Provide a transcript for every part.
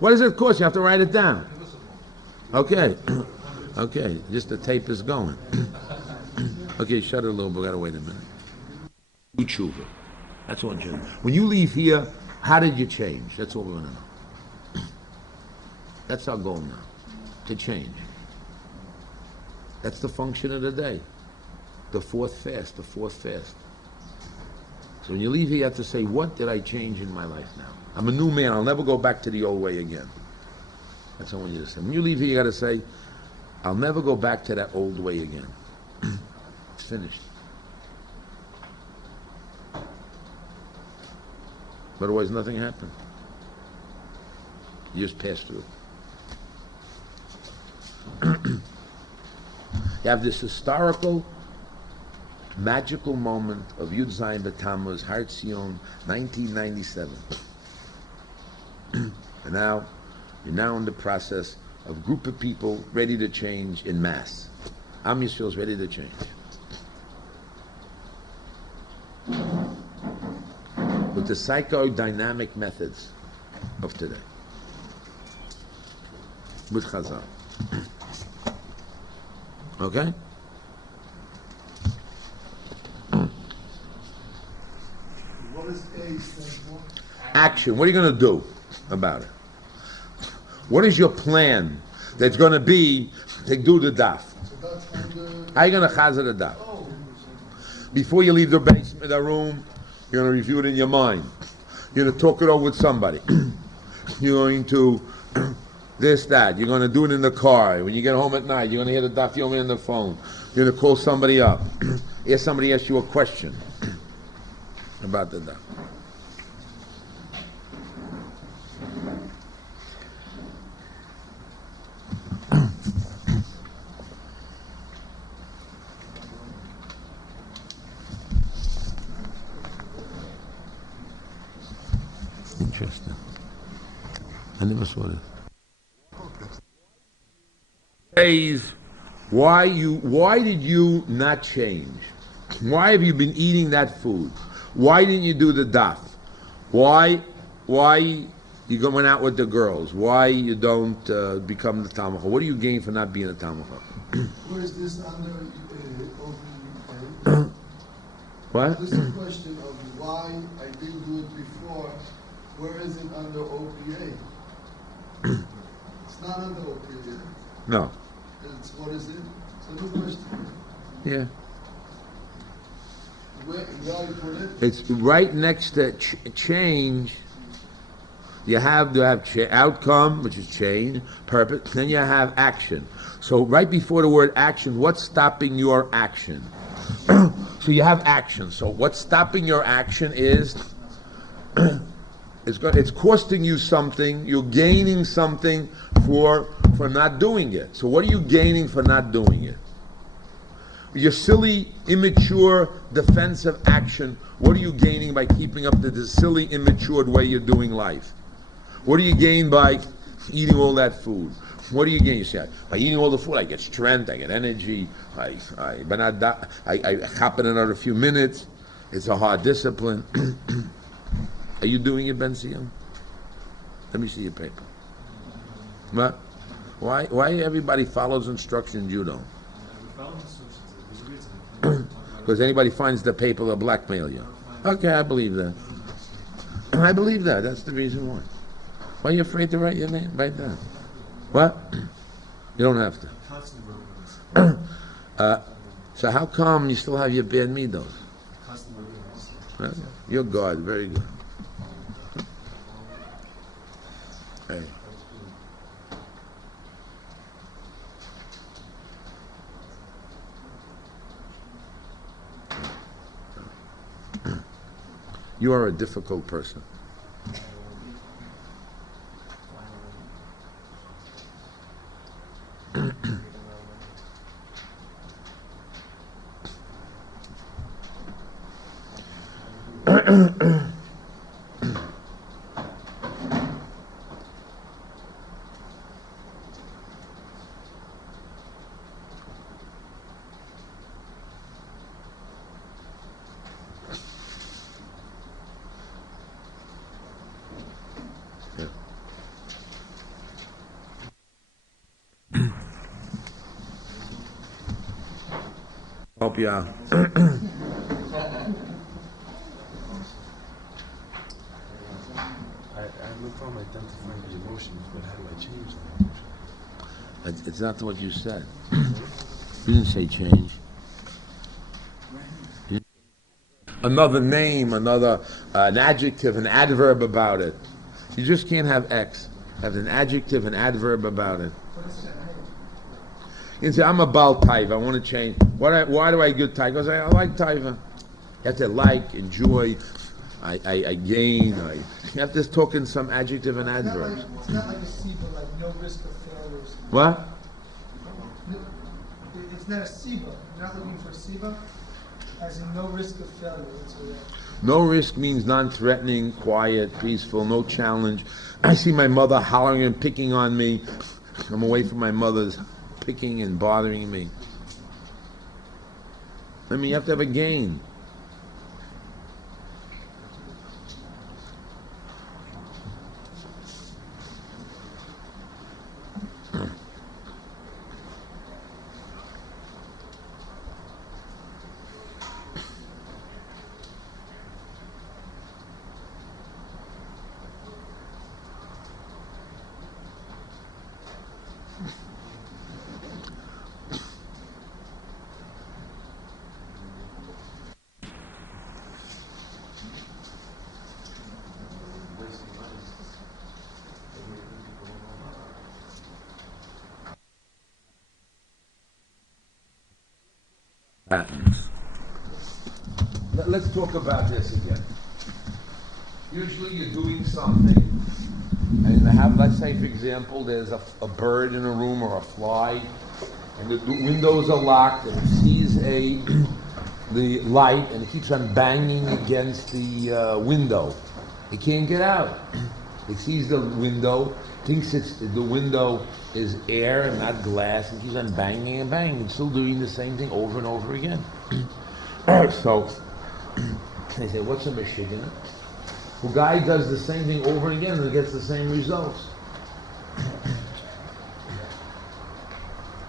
What does it cost? You have to write it down. Okay. Okay, just the tape is going. Okay, shut it a little bit. We gotta wait a minute. Tshuva. That's all. When you leave here, how did you change? That's all we want to know. That's our goal now, to change. That's the function of the day. The fourth fast. So when you leave here, you have to say, what did I change in my life now? I'm a new man. I'll never go back to the old way again. That's all I want you to say. When you leave here, you got to say, I'll never go back to that old way again. It's finished. Otherwise, nothing happened. You just passed through. You have this historical, magical moment of Yud Zayin B'Tammuz, Har Tziyon, 1997. And now, you're now in the process of a group of people ready to change in mass. Am Yisrael is ready to change. With the psychodynamic methods of today. With Chazal. Okay? What is A stand for? Action. What are you going to do about it? What is your plan that's going to be to do the daf? How are you going to chazer the daf? Before you leave the basement, the room, you're going to review it in your mind. You're going to talk it over with somebody. You're going to this, that. You're going to do it in the car. When you get home at night, you're going to hear the daf yomi on the phone. You're going to call somebody up. Somebody asks you a question about the daf. Interesting. I never saw this. Why did you not change? Why have you been eating that food? Why didn't you do the daf? Why you going out with the girls? Why you don't become the Talmud? What do you gain for not being a Talmud? Where is this under OPA? What? This is a question of why I didn't do it before. Where is it under OPA? It's not under OPA. No. It's, what is it? It's a new question. Yeah. Where you put it? It's right next to change. You have to have outcome, which is change, purpose. Then you have action. So right before the word action, what's stopping your action? So you have action. So what's stopping your action is it's costing you something. You're gaining something for not doing it. So what are you gaining for not doing it? Your silly, immature, defensive action. What are you gaining by keeping up the silly, immature way you're doing life? What do you gain by eating all that food? What do you gain? You say, by eating all the food, I get strength, I get energy, I hop in another few minutes. It's a hard discipline. Are you doing it, Ben Tziyon? Let me see your paper. What? Why everybody follows instructions, you don't? Because anybody finds the paper, they'll blackmail you. Okay, I believe that. I believe that. That's the reason why. Why are you afraid to write your name? Write down. What? You don't have to. So how come you still have your bad midos? You're God. Very good. Hey. You are a difficult person. Help you out. I have no problem identifying the emotions, but how do I change that emotion? It's not what you said. You didn't say change. Another name, an adjective, an adverb about it. You just can't have X. Have an adjective, an adverb about it. You can say, I'm a Baal Taiva, I want to change. Why do I get Taiva? Because I like Taiva. You have to like, enjoy, I gain. You have to talk in some adjective and adverbs. It's not like a SIBA, like no risk of failure. What? It's not a SIBA. You're not looking for a SIBA, as in no risk of failure. No risk means non-threatening, quiet, peaceful, no challenge. I see my mother hollering and picking on me. I'm away from my mother's picking and bothering me. I mean, you have to have a gain. Patterns. Let's talk about this again. Usually you're doing something, and let's say, for example, there's a bird in a room or a fly, and the windows are locked, and it sees the light, and it keeps on banging against the window. It can't get out. It sees the window, thinks the window is air and not glass, and keeps on banging and banging. It's still doing the same thing over and over again. So they say, what's a Michigan? The guy does the same thing over and again and gets the same results.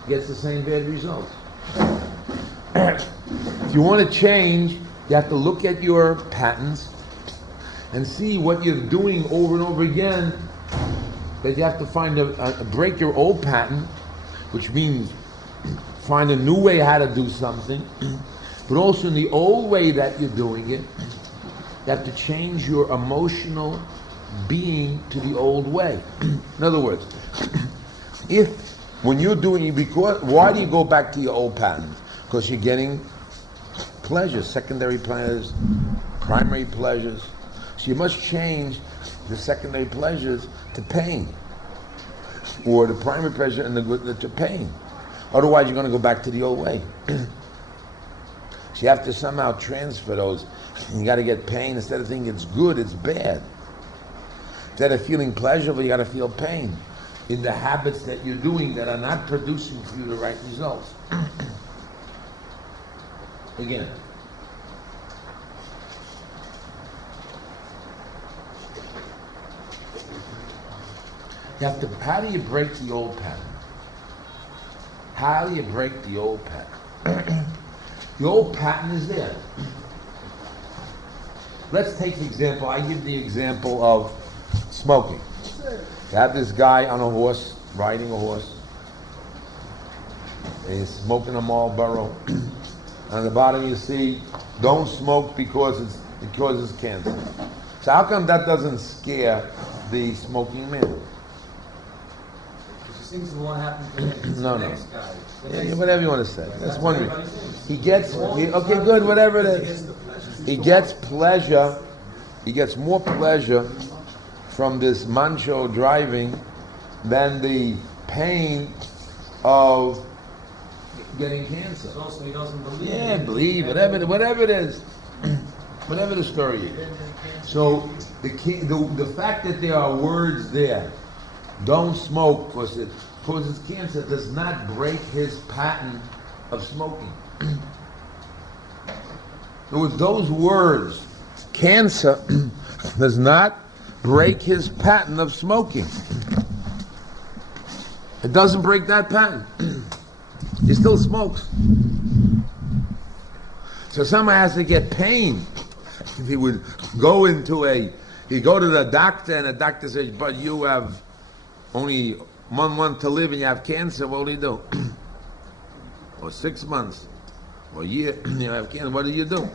Gets the same bad results. If you want to change, you have to look at your patterns and see what you're doing over and over again. That you have to break your old pattern, which means find a new way how to do something, but also in the old way that you're doing it, you have to change your emotional being to the old way. In other words, when you're doing it, why do you go back to your old patterns? Because you're getting pleasures, secondary pleasures, primary pleasures. So you must change the secondary pleasures to pain, or the primary pleasure and to pain. Otherwise, you're going to go back to the old way. So you have to somehow transfer those. You got to get pain instead of thinking it's good, it's bad. Instead of feeling pleasurable, you got to feel pain in the habits that you're doing that are not producing for you the right results. Again. You have to, how do you break the old pattern? How do you break the old pattern? The old pattern is there. Let's take the example, I give the example of smoking. You have this guy on a horse, riding a horse, and he's smoking a Marlboro. On the bottom you see, don't smoke because it causes cancer. So how come that doesn't scare the smoking man? Things will happen to him. No. Next guy. Yeah, whatever you want to say. That's one reason. Okay, good, whatever it is. He gets pleasure. He gets more pleasure from this mancho driving than the pain of getting cancer. Also, he doesn't believe. Yeah, believe whatever it is, whatever the story is. So the fact that there are words there. Don't smoke because it causes cancer does not break his pattern of smoking. With those words, cancer does not break his pattern of smoking. It doesn't break that pattern. He still smokes. So someone has to get pain. If he would go he'd go to the doctor and the doctor says, but you have only 1 month to live and you have cancer, what do you do? Or 6 months, or a year, you have cancer, what do you do?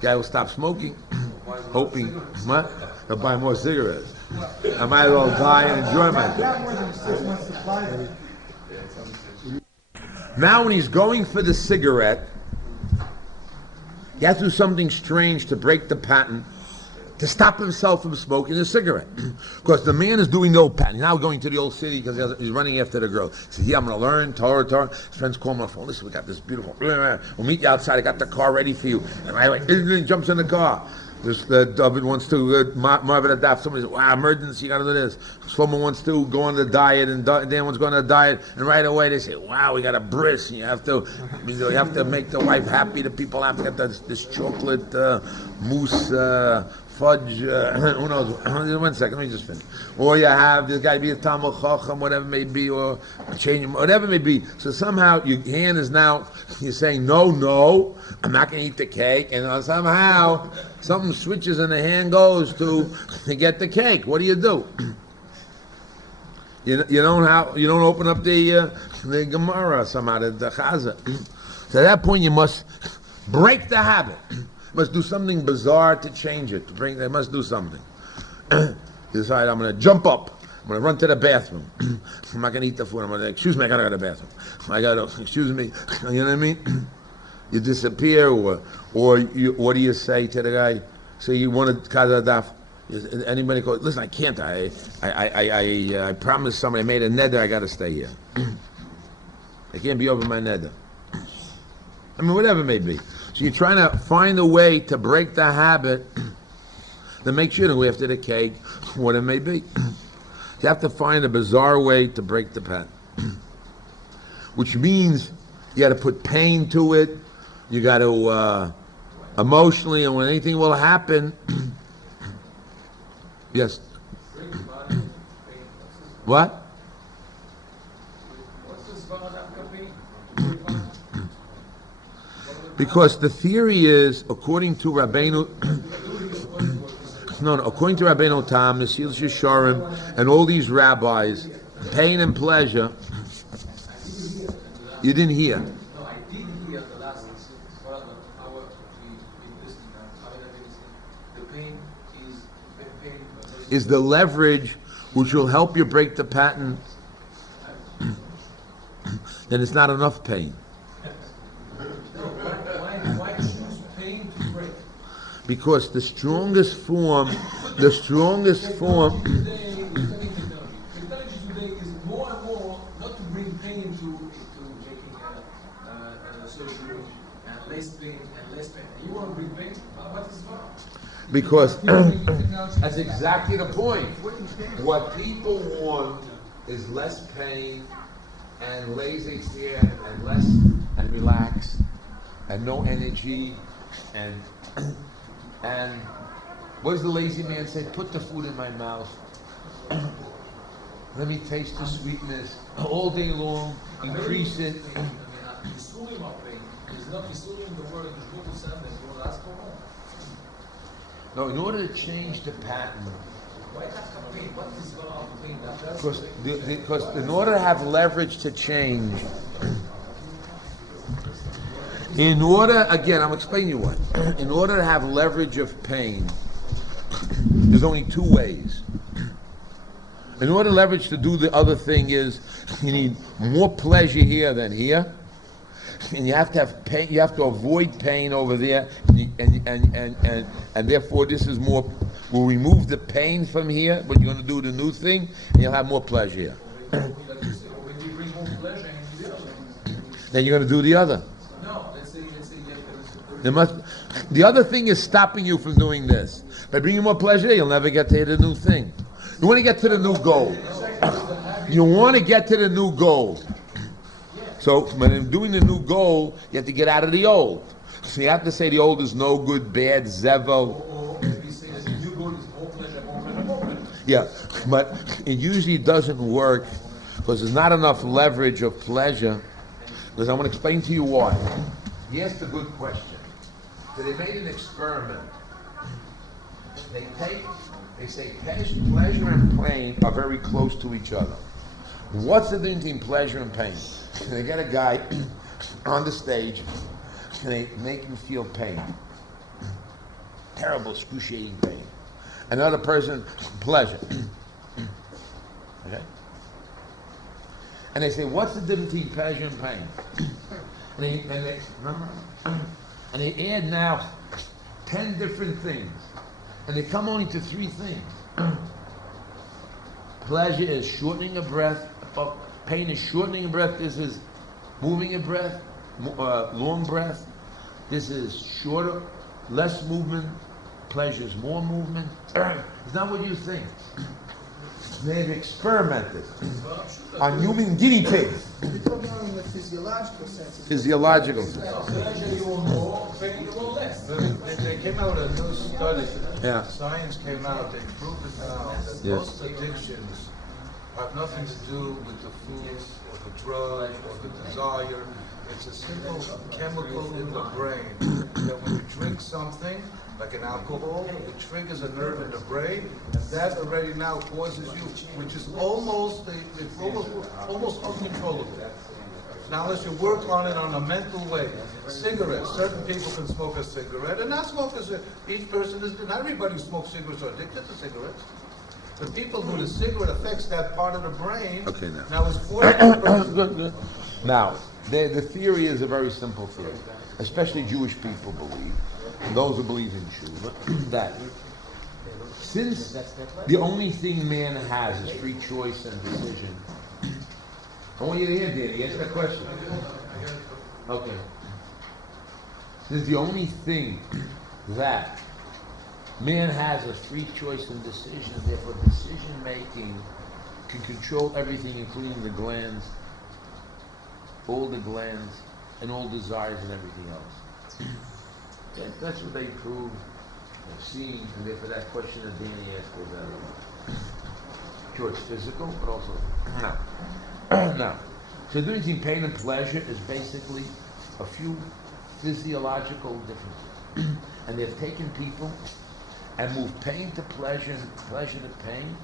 Guy will stop smoking, hoping, what? He'll buy more cigarettes. I might as well die and enjoy my life. Now when he's going for the cigarette, he has to do something strange to break the pattern, to stop himself from smoking a cigarette. Because the man is doing the old pattern. He's now going to the old city because he's running after the girl. He says, yeah, I'm going to learn Torah. His friends call him on the phone. Listen, we got this beautiful, we'll meet you outside. I got the car ready for you. And right away, he jumps in the car. David wants to, Marvin Adaf, somebody says, wow, emergency, you got to do this. Shlomo wants to go on the diet, and Dan wants to go on the diet, and right away they say, wow, we got a bris, and you have to make the wife happy, the people have to get this chocolate mousse, fudge, who knows, 1 second, let me just finish. Or you have, there's got to be a Talmud Chacham, whatever it may be, or a change, whatever it may be. So somehow your hand is now, you're saying, no, I'm not going to eat the cake, and somehow something switches and the hand goes to get the cake. What do? You don't open up the Gemara somehow, the Chaza. So at that point you must break the habit. You must do something bizarre to change it. They must do something. You decide, I'm going to jump up. I'm going to run to the bathroom. I'm not going to eat the food. I'm going to, excuse me, I got to go to the bathroom. Excuse me. You know what I mean? You disappear, or what do you say to the guy? Say you want to kazadaf. Anybody go? Listen, I can't. I promised somebody. I made a neder. I got to stay here. I can't be over my neder. I mean, whatever it may be. So you're trying to find a way to break the habit, to make sure to go after the cake, what it may be. You have to find a bizarre way to break the pattern, which means you got to put pain to it. You got to emotionally, and when anything will happen, yes. What? Because the theory is, according to Rabbeinu, according to Rabbeinu Tam, Nesil Shisharim, and all these rabbis, pain and pleasure. You didn't hear. No, I did hear the last hour we listening now. The pain is the leverage which will help you break the pattern. Then it's not enough pain. Why choose pain to break? Because the strongest form. Technology today is more and more not to bring pain to making a surgery and less pain. You want to bring pain? What is wrong? Because that's exactly the point. What people want is less pain and lazy fear and less and relax and no energy and what does the lazy man say? Put the food in my mouth. Let me taste the sweetness all day long. Increase it. No, in order to change the pattern. Because in order to have leverage to change, I'm explaining you what. In order to have leverage of pain, there's only two ways. In order to leverage to do the other thing is, you need more pleasure here than here, and you have to have pain. You have to avoid pain over there, and therefore this is more. We'll remove the pain from here, but you're going to do the new thing, and you'll have more pleasure here. Then you're going to do the other. The other thing is stopping you from doing this. By bringing more pleasure, you'll never get to the new thing. You want to get to the new goal. You want to get to the new goal. So when I'm doing the new goal, you have to get out of the old. So you have to say the old is no good, bad, zevo. Yeah, but it usually doesn't work because there's not enough leverage of pleasure. Because I want to explain to you why. He asked a good question. So they made an experiment. They say pleasure and pain are very close to each other. What's the difference between pleasure and pain? They get a guy on the stage and they make him feel pain. Terrible, excruciating pain. Another person, pleasure. Okay? And they say, what's the difference between pleasure and pain? And they add now 10 different things. And they come only to 3 things. Pleasure is shortening a breath. Pain is shortening a breath. This is moving a breath, long breath. This is shorter, less movement. Pleasure is more movement. It's not what you think. They've experimented on human guinea pigs. We're talking in the physiological sense. Physiological sense. Pleasure you want more, pain you want less. They came out with a new study. Yeah. Science came out, they proved it now, that Yes. most addictions have nothing to do with the food or the drug or the desire. It's a simple chemical in the brain that when you drink something, like an alcohol, it triggers a nerve in the brain, and that already now causes you, which is almost uncontrollable. Now, unless you work on it on a mental way, cigarettes. Certain people can smoke a cigarette, and not smoke a cigarette. Each person is. Not everybody who smokes cigarettes are addicted to cigarettes. The people who the cigarette affects that part of the brain. Okay, now. Now it's 40%. Good. Now, the theory is a very simple theory. Especially Jewish people believe, and those who believe in Shiur, that since the only thing man has is free choice and decision. I want you to hear, Danny. Answer that question. Okay. Since the only thing that man has is free choice and decision, therefore decision making can control everything, including the glands, all the glands, and all desires and everything else. That's what they prove, have seen, and therefore that question that Danny asked was sure, it's physical, but also no. So the difference between pain and pleasure is basically a few physiological differences. And they've taken people and moved pain to pleasure and pleasure to pain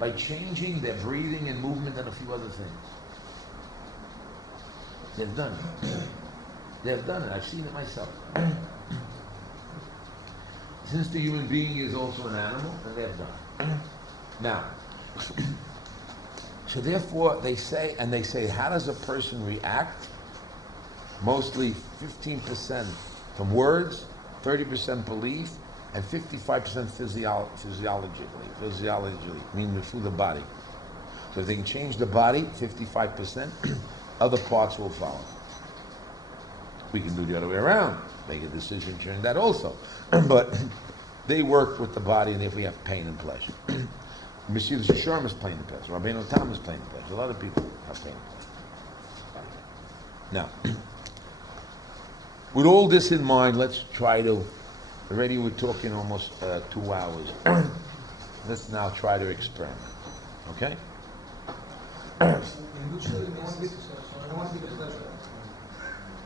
by changing their breathing and movement and a few other things. They've done it. They've done it. I've seen it myself. Since the human being is also an animal, and they've done it. Now, so therefore they say, how does a person react? Mostly 15% from words, 30% belief, and 55% physiologically, meaning through the body. So if they can change the body, 55%, other parts will follow. We can do the other way around, make a decision during that also. But they work with the body, and if we have pain and pleasure. Messiah Sharm is pain and pleasure. Rabbi Tam is pain and pleasure. A lot of people have pain and pleasure. Now, with all this in mind, let's try to, already we're talking almost 2 hours. Let's now try to experiment. Okay?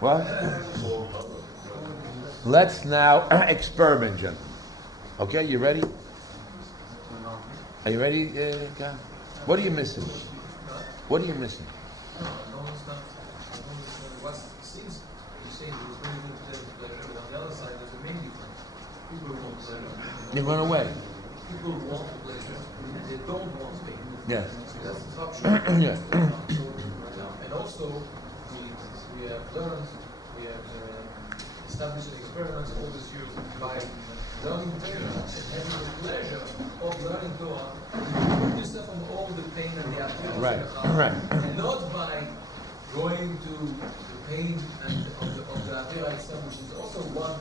What? Let's now experiment, gentlemen. Okay, you ready? Are you ready, Gav? What are you missing? What are you missing? Since you say there was no good pleasure, but on the other side, there's a main difference. People want pleasure. They run away. People want pleasure, and they don't want pain. Yes. That's the option. Yeah. And also, we have learned, we have established experiments all these years by learning Torah and having the pleasure of learning Torah, you put yourself on all the pain and the appearance Right. of the heart, Right. and not by going to the pain and of the Atira itself, which is also one.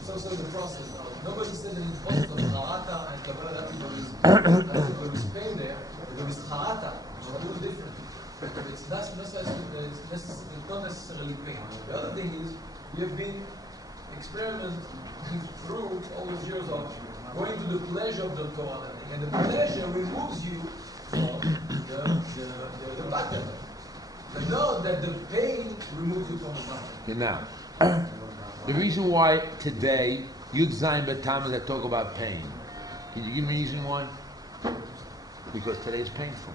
It's also the process. Nobody said in the process of Harata and Kabbalah that there is pain there. There is Harata, which is a little different. It's not necessarily pain. The other thing is you have been experimenting through all those years of going to the pleasure of the Torah, and the pleasure removes you from the button. But not that the pain removes you from the button. Okay, now, The reason why today, Yud Zayin B'Tammuz, I talk about pain. Can you give me a reason why? Because today is painful.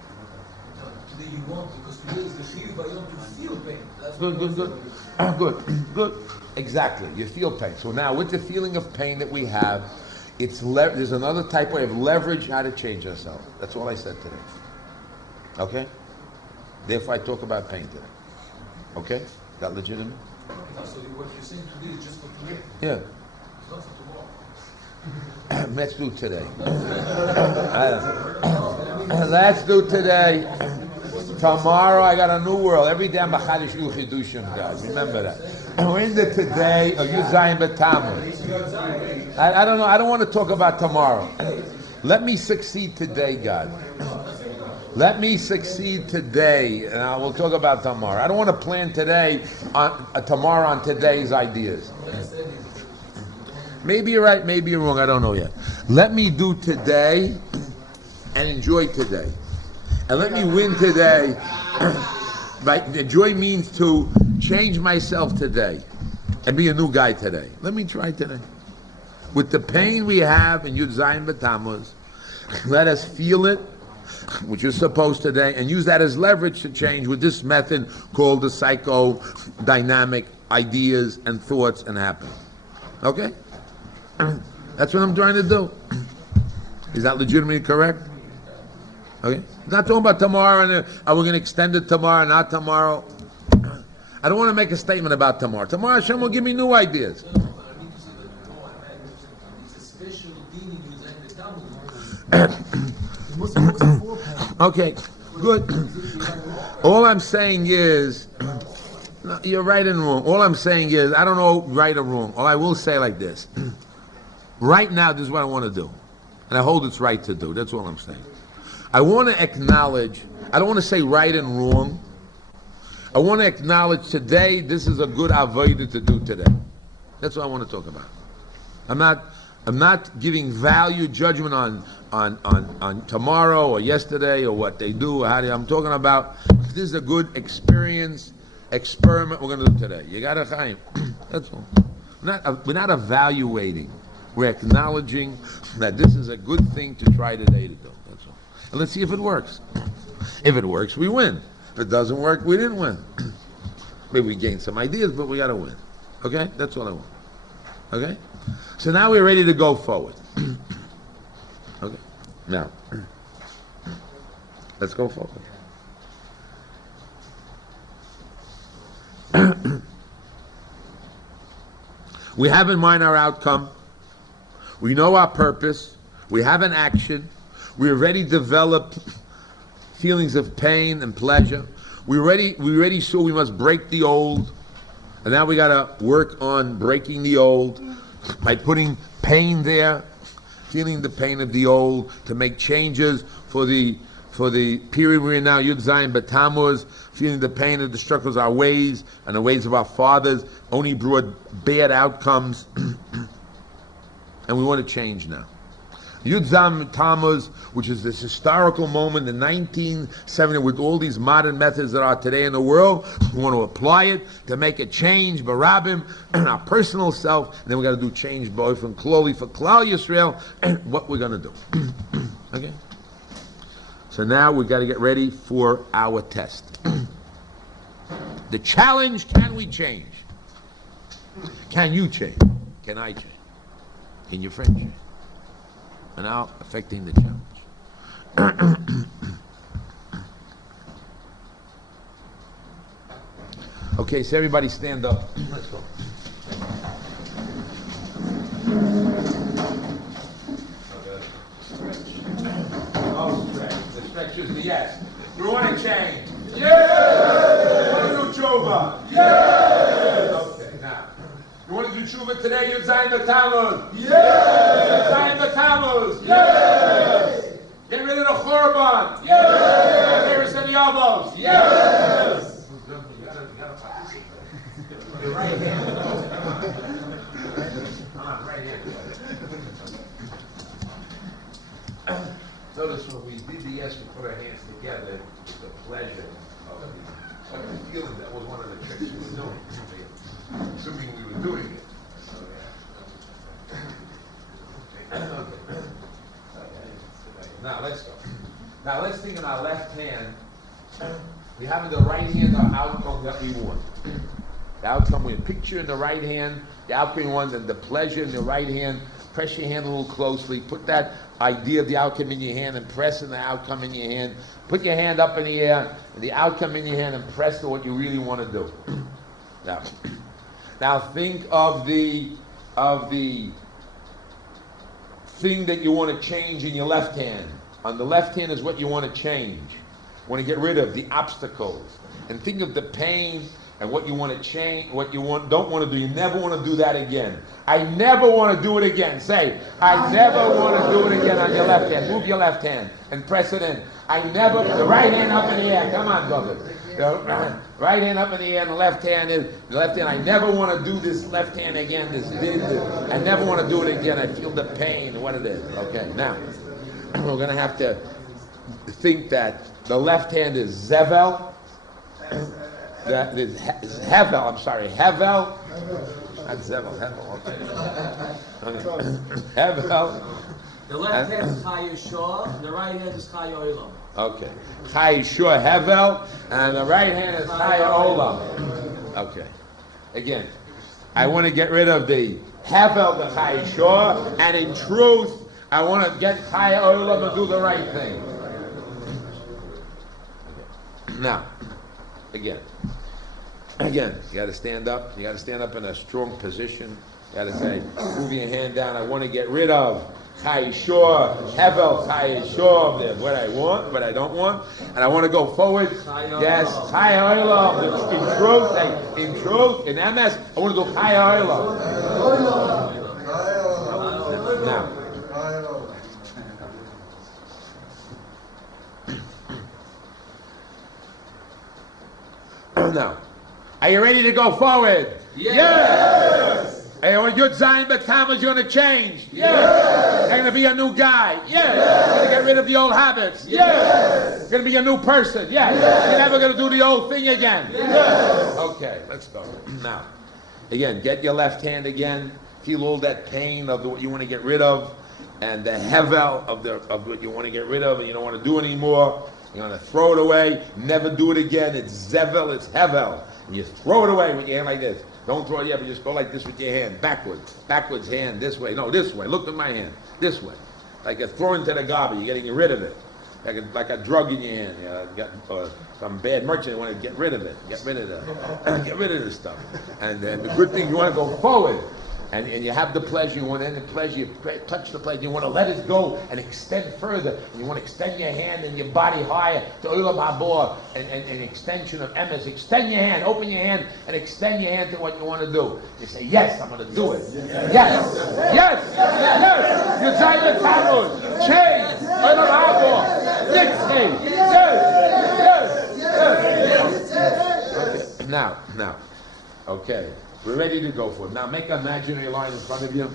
Today you want, because today is the Shiur Bayom to feel pain. That's Good. Good. Exactly. You feel pain. So now, with the feeling of pain that we have, there's another type way of leverage how to change ourselves. That's all I said today. Okay? Therefore, I talk about pain today. Okay? Is that legitimate? So what you're saying today is just for today. Yeah. It's not for tomorrow. Let's do today. Let's do today. Tomorrow I got a new world. Every day I'm a Chadish Uchidushim, guys. Remember that. We're in the today of Yud Zayin B'Tammuz. I don't know. I don't want to talk about tomorrow. Let me succeed today, God. Let me succeed today, and I will talk about tomorrow. I don't want to plan today tomorrow on today's ideas. Maybe you're right, maybe you're wrong. I don't know yet. Let me do today and enjoy today. And let me win today. Right? Enjoy means to change myself today and be a new guy today. Let me try today. With the pain we have in Yud Zayin B'Tammuz, let us feel it, which you're supposed today, and use that as leverage to change with this method called the psychodynamic ideas and thoughts and happenings. Okay? That's what I'm trying to do. Is that legitimately correct? Okay? Not talking about tomorrow and are we going to extend it tomorrow, not tomorrow. I don't want to make a statement about tomorrow. Tomorrow Hashem will give me new ideas. Okay, good. All I'm saying is, no, you're right and wrong. All I'm saying is, I don't know right or wrong. All I will say like this. Right now, this is what I want to do. And I hold it's right to do. That's all I'm saying. I want to acknowledge, I don't want to say right and wrong. I want to acknowledge today, this is a good avodah to do today. That's what I want to talk about. I'm not giving value, judgment on tomorrow or yesterday or what they do or how they. I'm talking about this is a good experience, experiment we're going to do today. You got to chaim. That's all. We're not evaluating. We're acknowledging that this is a good thing to try today to do. That's all. And let's see if it works. If it works, we win. If it doesn't work, we didn't win. Maybe we gained some ideas, but we got to win. Okay? That's all I want. Okay? So now we're ready to go forward. Okay? Now, let's go forward. We have in mind our outcome. We know our purpose. We have an action. We already developed feelings of pain and pleasure. We already saw we must break the old. And now we got to work on breaking the old by putting pain there, feeling the pain of the old, to make changes for the period we're in now, Yud Zayin B'Tammuz, feeling the pain of the struggles our ways and the ways of our fathers only brought bad outcomes. And we want to change now. Yud Zayin B'Tammuz, which is this historical moment in 1970 with all these modern methods that are today in the world, we want to apply it to make a change, barabim, in our personal self, and then we got to do change both from Kloli for Klal Yisrael, and what we're going to do. Okay? So now we've got to get ready for our test. The challenge, can we change? Can you change? Can I change? Can your friend change? And now affecting the challenge. Okay, so everybody stand up. Let's go. Oh, stretch. The stretch is the yes. You want to change? Yes! You want to do tshuva? Yes! Okay, now. You want to do tshuva today? Yud Zayin B'Tammuz? Yes! Yud Zayin B'Tammuz? Yes! Get rid of the Chorban? Yes! Get rid of the Yavos? Yes! You're right here. Come on, right here. Notice when we did the yes, we put our hands together with the pleasure of the feeling. That was one of the tricks we were doing. Assuming we were doing it. in our left hand, we have in the right hand our outcome that we want. The outcome, we picture in the right hand, the outcome you want, and the pleasure in the right hand. Press your hand a little closely. Put that idea of the outcome in your hand and press in the outcome in your hand. Put your hand up in the air, and the outcome in your hand, and press to what you really want to do. Now think of the thing that you want to change in your left hand. On the left hand is what you want to change. You want to get rid of the obstacles. And think of the pain and what you want to change, what you don't want to do. You never want to do that again. I never want to do it again. Say, I never want to do it again on your left hand. Move your left hand and press it in. I never, the right hand up in the air. Come on, brother. The right hand up in the air and the left hand, I never want to do this left hand again, I never want to do it again. I feel the pain, what it is. Okay, now, we're going to have to think that the left hand is Zevel. That is Hevel, I'm sorry, Hevel. Not Zevel, Hevel, okay. Hevel. The left hand is Chai Yeshua, and the right hand is Chai Olam. Okay. Chai Yeshua Hevel, and the right hand is Chai Olam. Okay. Again, I want to get rid of the Hevel, the Chai Yeshua, and in truth, I want to get Chai Olam and do the right thing. Okay. Now, again, you got to stand up. You got to stand up in a strong position. You got to say, move your hand down. I want to get rid of Chai Yeshua, Hevel, Chai Yeshua, what I want, what I don't want, and I want to go forward. Yes, Chai Olam. In truth, in MS, I want to go Chai Olam. Now, are you ready to go forward? Yes! Hey, when Yud Zayin B'Tammuz is going to change. Yes. You're going to be a new guy. Yes. You're going to get rid of the old habits. Yes. You're going to be a new person. Yes. You're never going to do the old thing again. Yes. Okay, let's go. Now, again, get your left hand again. Feel all that pain of what you want to get rid of, and the hevel of what you want to get rid of, and you don't want to do anymore. You want to throw it away. Never do it again. It's zevel. It's hevel. And you throw it away with your hand like this. Don't throw it yet, but just go like this with your hand. Backwards hand, this way. No, this way. Look at my hand. This way. Like you're throwing to the garbage. You're getting rid of it. Like a drug in your hand. You got some bad merchant. You want to get rid of it. Get rid of the stuff. And the good thing, you want to go forward. And you have the pleasure, you want to end the pleasure, you touch the pleasure, you want to let it go and extend further. And you want to extend your hand and your body higher to Olam Haba and extension of Emes. Extend your hand, open your hand, and extend your hand to what you want to do. You say, yes, I'm going to do it. Yes, yes, yes. Yud Zayin B'Tammuz, change, Olam Haba, Nixie, yes. Okay. Now, okay. We're ready to go for it. Now make an imaginary line in front of you.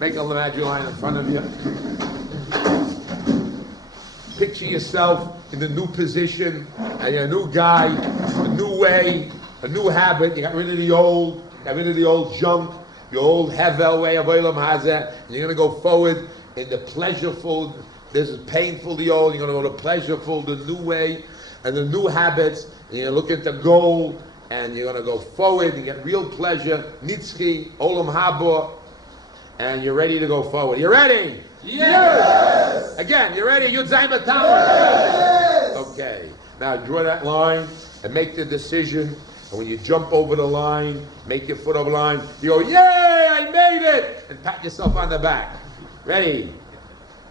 Make an imaginary line in front of you. Picture yourself in the new position, and you're a new guy, a new way, a new habit. You got rid of the old, junk, your old hevel way of Olam Hazeh, and you're going to go forward in the pleasureful. This is painful, the old. You're going to go to pleasureful, the new way, and the new habits. And you're looking at the goal. And you're going to go forward and get real pleasure, nitzchi, Olam Haba, and you're ready to go forward. You ready? Yes! Again, you ready? Yud Zayin B'Tammuz? Yes! Okay. Now draw that line and make the decision. And when you jump over the line, make your foot over the line, you go, yay, I made it! And pat yourself on the back. Ready?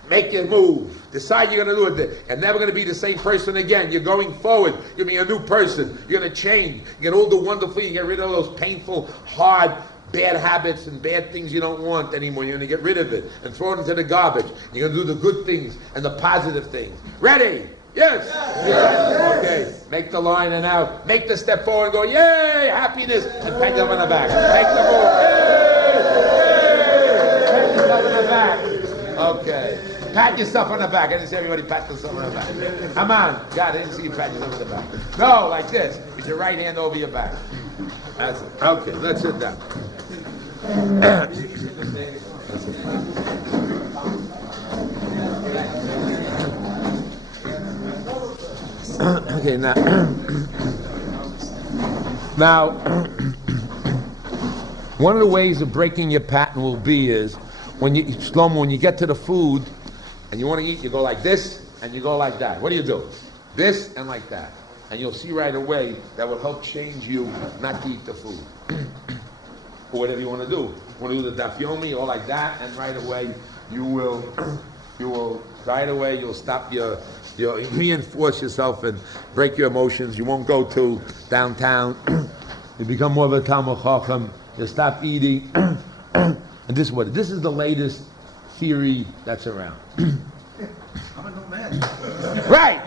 Make your move. Decide you're going to do it. You're never going to be the same person again. You're going forward. You're going to be a new person. You're going to change. You get all the wonderful things. You get rid of those painful, hard, bad habits and bad things you don't want anymore. You're going to get rid of it and throw it into the garbage. You're going to do the good things and the positive things. Ready? Yes? Yes. Okay. Make the line and now make the step forward and go, yay, happiness, and pat yourself on the back. Make the move. Yay! Pat yourself on the back. Okay. Pat yourself on the back. I didn't see everybody pat themselves on the back. Come on. God, I didn't see you pat yourself on the back. No, like this. With your right hand over your back. That's it. Okay, let's sit down. Okay, now, one of the ways of breaking your pattern will be is when you get to the food and you want to eat, you go like this and you go like that. What do? This and like that. And you'll see right away that will help change you not to eat the food. Or whatever you want to do. You want to do the daf yomi or like that, and right away you'll stop you'll reinforce yourself and break your emotions. You won't go to downtown. You become more of a Talmud Chacham. You stop eating. And this is the latest theory that's around. I'm a new man. Right!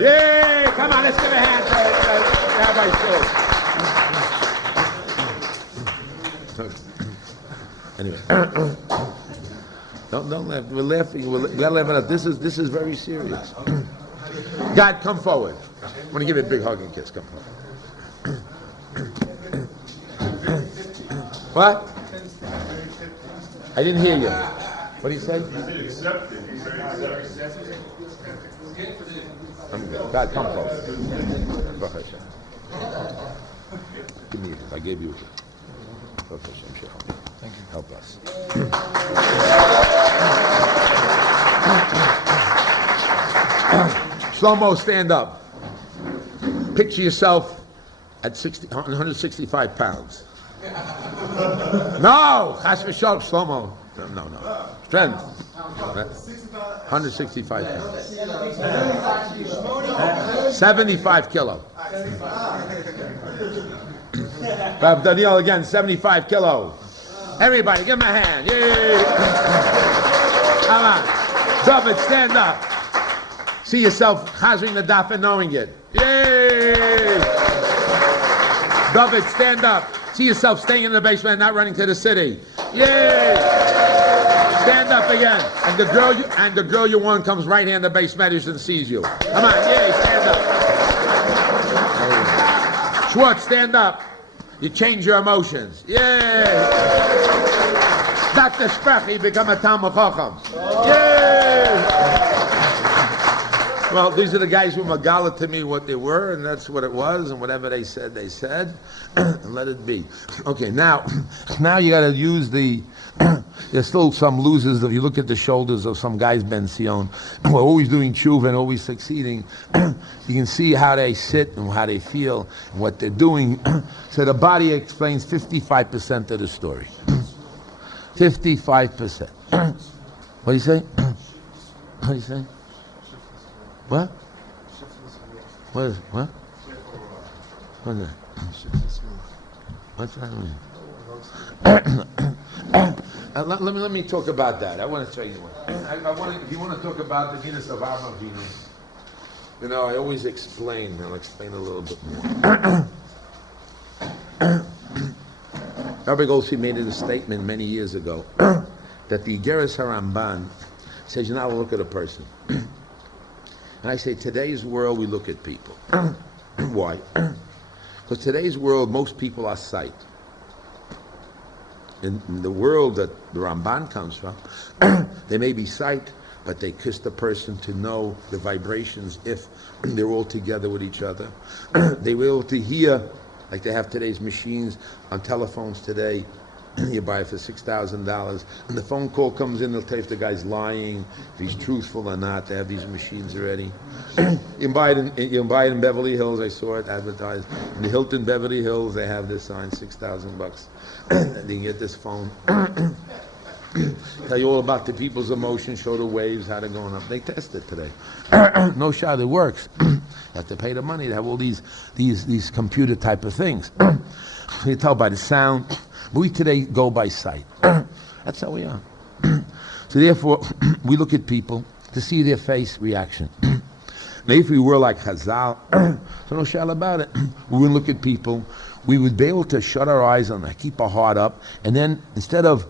Yay! Come on, let's give a hand to Rabbi Shiur. Anyway, don't laugh. We're laughing. We gotta laugh at it. This is very serious. God, come forward. I want to give you a big hug and kiss. Come forward. What? I didn't hear you. What did he say? God, come forward. Give me it. I gave you it. Thank you. Help us. Shlomo, stand up. Picture yourself at 165 pounds. No! Chas v'shalom, Shlomo. No. Strength. 165 pounds. 75 kilo. Rabbi Daniel again, 75 kilo. Everybody, give him a hand. Yay! Come on. David, stand up. See yourself chazering the daf and knowing it. Yay! David, stand up. See yourself staying in the basement and not running to the city. Yay! Stand up again. And the girl you want comes right here in the base measures and sees you. Come on, yay, stand up. Schwartz, stand up. You change your emotions. Yay! Dr. Sprech, become a Talmud Chacham. Yay! Well, these are the guys who magala to me what they were, and that's what it was, and whatever they said, and let it be. Okay, now you got to use the. There's still some losers. If you look at the shoulders of some guys, Ben Tziyon, who are always doing tshuva and always succeeding, you can see how they sit and how they feel and what they're doing. So the body explains 55% of the story. 55%. What do you say? What do you say? What? What is what? What is that? What's that mean? Let me talk about that. I want to tell you what. If you want to talk about the Venus of Arma Venus, I always explain. I'll explain a little bit more. Rabbi Goldstein made a statement many years ago that the Igeres HaRamban says you're not to look at a person. And I say, today's world, we look at people. Why? Because today's world, most people are sight. In the world that the Ramban comes from, they may be sight, but they kiss the person to know the vibrations if they're all together with each other. They were able to hear, like they have today's machines on telephones today. You buy it for $6,000, and the phone call comes in. They'll tell you if the guy's lying, if he's truthful or not. They have these machines already. You can buy it in Beverly Hills. I saw it advertised in the Hilton Beverly Hills. They have this sign, $6,000. They can get this phone. Tell you all about the people's emotions, show the waves, how they're going up. They test it today. No shot, it works. You have to pay the money to have all these computer type of things. You tell by the sound. We today go by sight. That's how we are. So therefore, we look at people to see their face reaction. Now, if we were like Chazal, so no shal about it, we would look at people, we would be able to shut our eyes and keep our heart up, and then instead of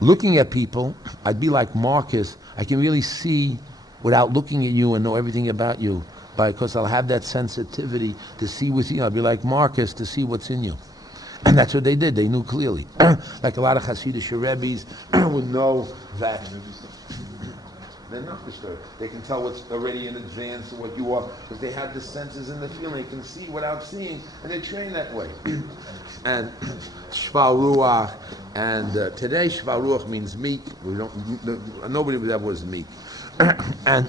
looking at people, I'd be like Marcus. I can really see without looking at you and know everything about you, because I'll have that sensitivity to see with you. I'll be like Marcus to see what's in you. And that's what they did. They knew clearly. Like a lot of Hasidic Rebbes would know that They're not disturbed. They can tell what's already in advance and what you are, because they have the senses and the feeling. They can see without seeing, and they're trained that way. And Shval Ruach, and today Shval Ruach means meek. Nobody ever was meek. And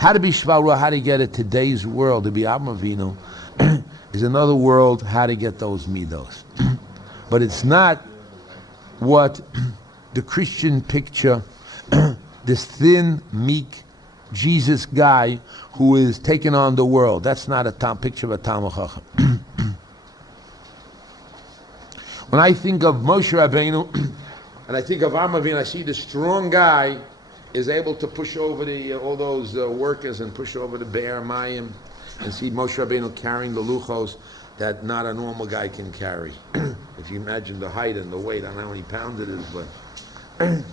how to be Shval Ruach, how to get it today's world, to be Avram Avinu, is another world, how to get those midos. But it's not what the Christian picture, this thin, meek Jesus guy who is taking on the world. That's not a picture of a Talmud Chacham. When I think of Moshe Rabbeinu, and I think of Avram Avinu, I see the strong guy is able to push over all those workers and push over the Be'er Mayim, and see Moshe Rabbeinu carrying the luchos that not a normal guy can carry. If you imagine the height and the weight, I don't know how many pounds it is, but you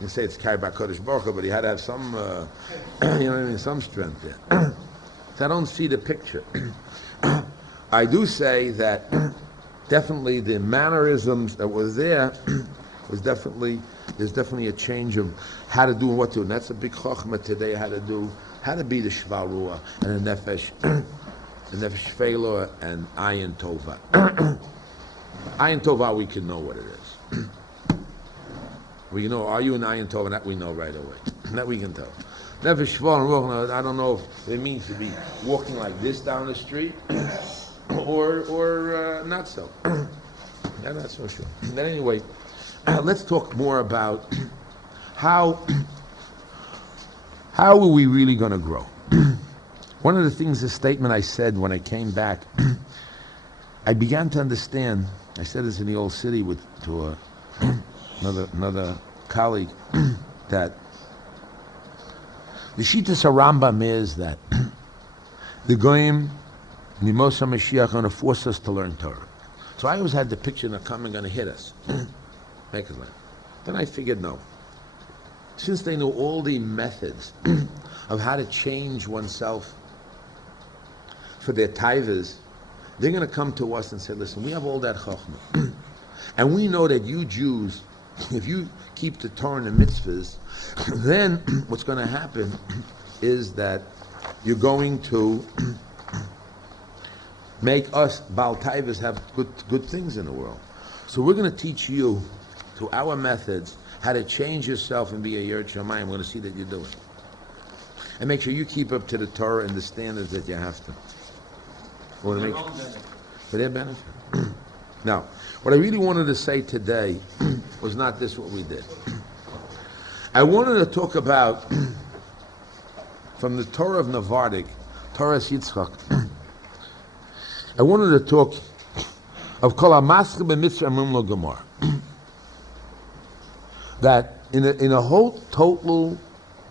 can say it's carried by Kodesh Baruch Hu, but he had to have some, some strength there. So I don't see the picture. I do say that definitely the mannerisms that was there there's definitely a change of how to do and what to do. And that's a big chokhmah today, how to be the Shval Ruach and the Nefesh, the Nefesh Feilor and Ayin Tova. Ayin Tova, we can know what it is. We know, are you an Ayin Tova? That we know right away. That we can tell. Nefesh Shval and Ruach, I don't know if it means to be walking like this down the street or not so. I'm not so sure. But anyway, let's talk more about how are we really going to grow. One of the things, the statement I said when I came back, I began to understand. I said this in the old city to another colleague that the Shittas Rambam is that the Goyim, Mimosa Mashiach, are going to force us to learn Torah. So I always had the picture they're coming, going to hit us, make us learn. Then I figured no. Since they know all the methods of how to change oneself for their taivas, they're going to come to us and say, listen, we have all that chokhmah. And we know that you Jews, if you keep the Torah and the mitzvahs, then what's going to happen is that you're going to make us Baal Taivas have good things in the world. So we're going to teach you through our methods how to change yourself and be a Yeret Shamayim. I'm going to see that you do it. And make sure you keep up to the Torah and the standards that you have to. For their benefit. Now, what I really wanted to say today was not this what we did. I wanted to talk about from the Torah of Navardik, Torah Yitzchak. I wanted to talk of Kol HaMaschil B'Mitzvah Amrim Lo Gemar. That in a whole total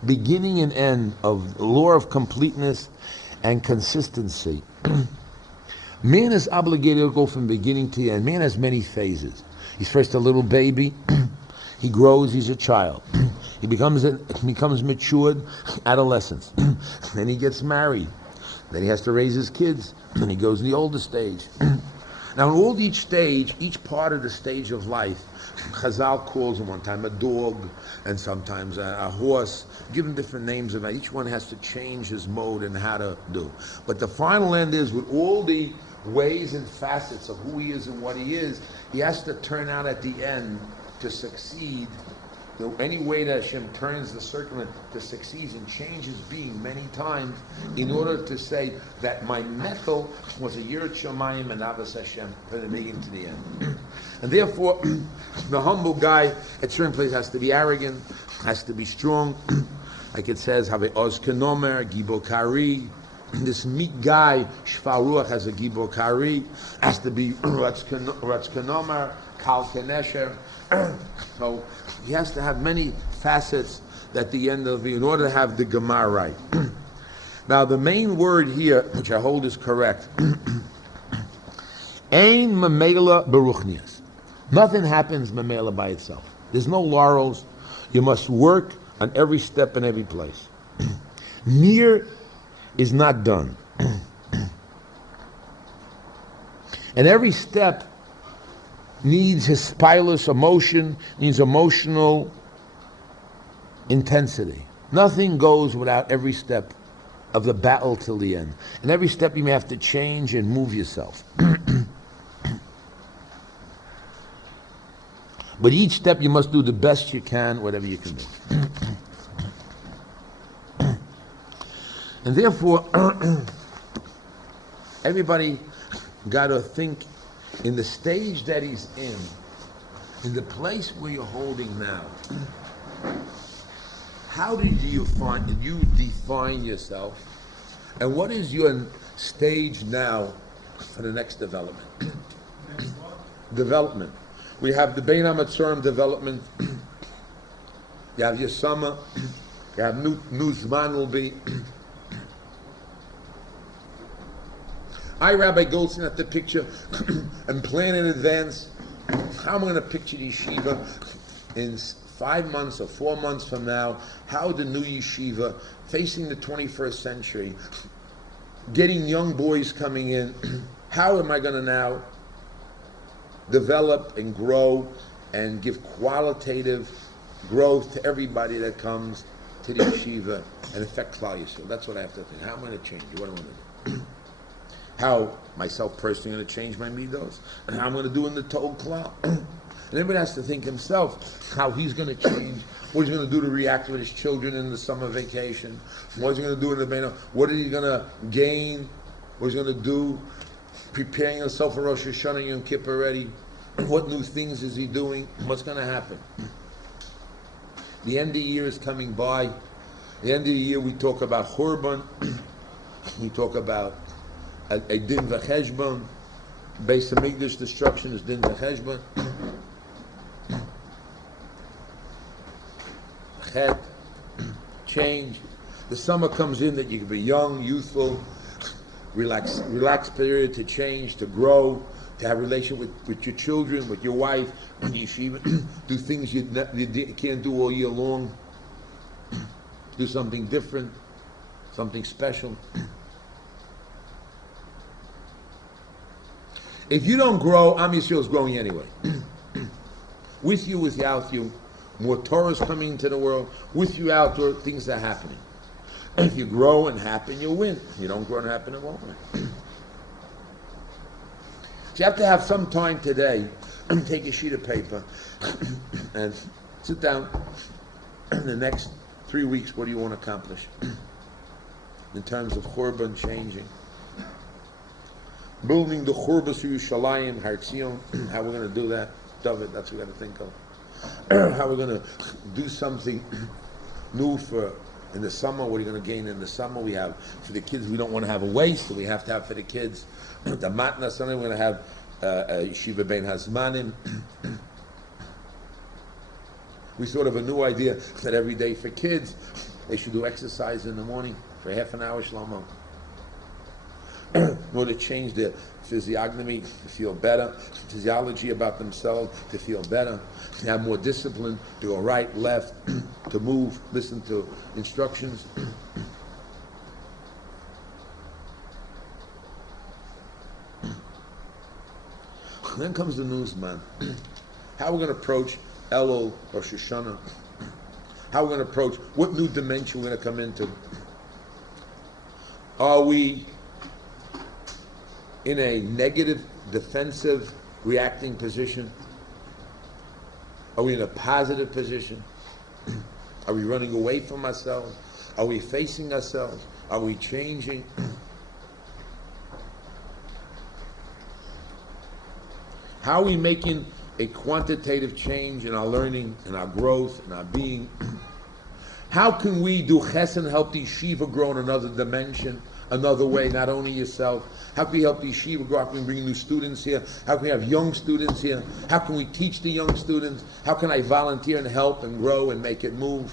beginning and end of the law of completeness and consistency, man is obligated to go from beginning to end. Man has many phases. He's first a little baby. He grows. He's a child. He becomes matured, adolescence. Then he gets married. Then he has to raise his kids. Then he goes in the older stage. Now, in each stage, each part of the stage of life, Chazal calls him one time a dog, and sometimes a horse. Give him different names of that. Each one has to change his mode and how to do. But the final end is, with all the ways and facets of who he is and what he is, he has to turn out at the end to succeed. Any way that Hashem turns the circle to succeed and change his being many times in order to say that my metal was a Yeret Shamayim and Avos Hashem from the beginning to the end. And therefore, the humble guy at certain places has to be arrogant, has to be strong. Like it says, have a Oz Kenomer, Gibor Kari. This meek guy, Shval Ruach, has a Gibor Kari, has to be Ratz Kenomer, Kal Kenesher. So he has to have many facets at the end of it in order to have the Gemara right. Now the main word here, which I hold is correct, Ein Mamela Beruchnias. Nothing happens Mamela by itself. There's no laurels. You must work on every step and every place. Near is not done. And every step needs hispilus emotion, needs emotional intensity. Nothing goes without every step of the battle till the end. And every step you may have to change and move yourself. But each step you must do the best you can, whatever you can do. And therefore, everybody got to think in the stage that he's in the place where you're holding now. How did you define yourself? And what is your stage now for the next development? Development. We have the Bein HaMatzorim development. You have your summer. You have new Zman will be. I, Rabbi Goldstein, have to picture and plan in advance how I'm going to picture the yeshiva in 5 months or 4 months from now, how the new yeshiva facing the 21st century, getting young boys coming in, how am I going to now develop and grow and give qualitative growth to everybody that comes to the yeshiva and affect Klal Yisrael. That's what I have to think. How am I going to change? What am I going to do? How myself personally going to change my midos? And how I'm going to do in the total Klal? And everybody has to think himself how he's going to change, what he's going to do to react with his children in the summer vacation, what he's going to do in the Bein, what is he going to gain, what he's going to do, preparing himself for Rosh Hashanah and Yom Kippur already, what new things is he doing, what's going to happen. The end of the year is coming by. The end of the year we talk about Churban, we talk about a Din V'Cheshbon, Beis HaMikdash destruction is Din V'Cheshbon. Chet, change. The summer comes in that you can be young, youthful, relaxed period to change, to grow, to have a relationship with your children, with your wife, yeshiva, do things you can't do all year long, do something different, something special. If you don't grow, Am Yisrael is growing anyway. With you, without you, more Torah is coming into the world. With you, outdoor, things are happening. If you grow and happen, you'll win. If you don't grow and happen, it won't win. So you have to have some time today, take a sheet of paper, and sit down. In the next 3 weeks, what do you want to accomplish? In terms of Churban, changing. Building the Churbas Yerushalayim, Har Tziyon, how we're going to do that. David, that's what we got to think of. How we're going to do something new for in the summer. What are you going to gain in the summer? We have for the kids. We don't want to have a waste, so we have to have for the kids the matna. Sunday we're going to have Yeshiva Bein Hazmanim. We sort of a new idea that every day for kids they should do exercise in the morning for half an hour shlomo. In order to change their physiognomy, to feel better, physiology about themselves, to feel better, to have more discipline, to go right, left, to move, listen to instructions. Then comes the news, man. How we're going to approach Elul or Rosh Hashanah. How we're going to approach, what new dimension we're going to come into. Are we in a negative, defensive, reacting position? Are we in a positive position? Are we running away from ourselves? Are we facing ourselves? Are we changing? How are we making a quantitative change in our learning, in our growth, in our being? How can we do chesed and help the yeshiva grow in another dimension, another way, not only yourself? How can we help the yeshiva grow? How can we bring new students here? How can we have young students here? How can we teach the young students? How can I volunteer and help and grow and make it move?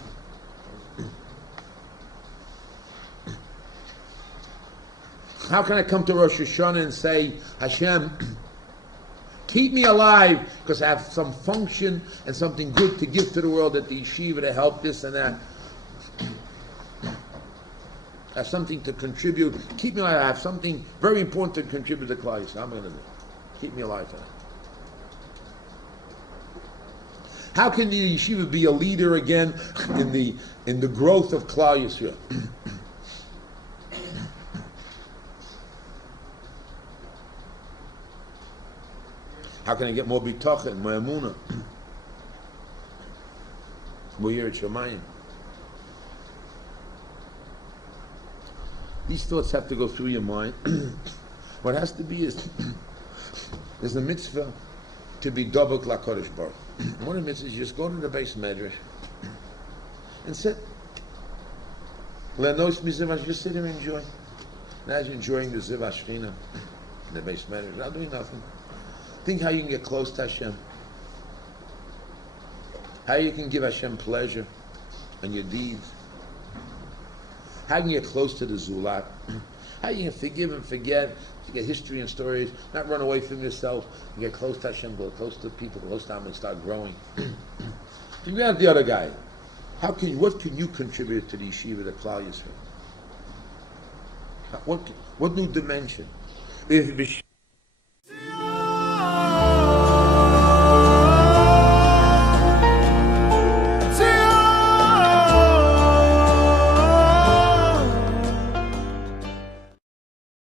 How can I come to Rosh Hashanah and say, Hashem, keep me alive because I have some function and something good to give to the world at the yeshiva to help this and that. I have something to contribute. Keep me alive. I have something very important to contribute to Klal Yisrael. I'm going to do. Keep me alive for that. How can the yeshiva be a leader again in the growth of Klal Yisrael? How can I get more bitachon, more emunah, more yirat shamayim? These thoughts have to go through your mind. What has to be is there's a mitzvah to be dobek lakodesh baruch. One of the mitzvahs is you just go to the base medrash and sit. Lenos mizivash, just sit there and enjoy. Now you're enjoying the zivash shechina in the base medrash, not doing nothing. Think how you can get close to Hashem. How you can give Hashem pleasure on your deeds. How you can get close to the Zulat. How you can forgive and forget history and stories, not run away from yourself, and get close to Hashem, go close to people, close to Him, and start growing. Think about the other guy. What can you contribute to the yeshiva, the Klal Yisrael? What new dimension? If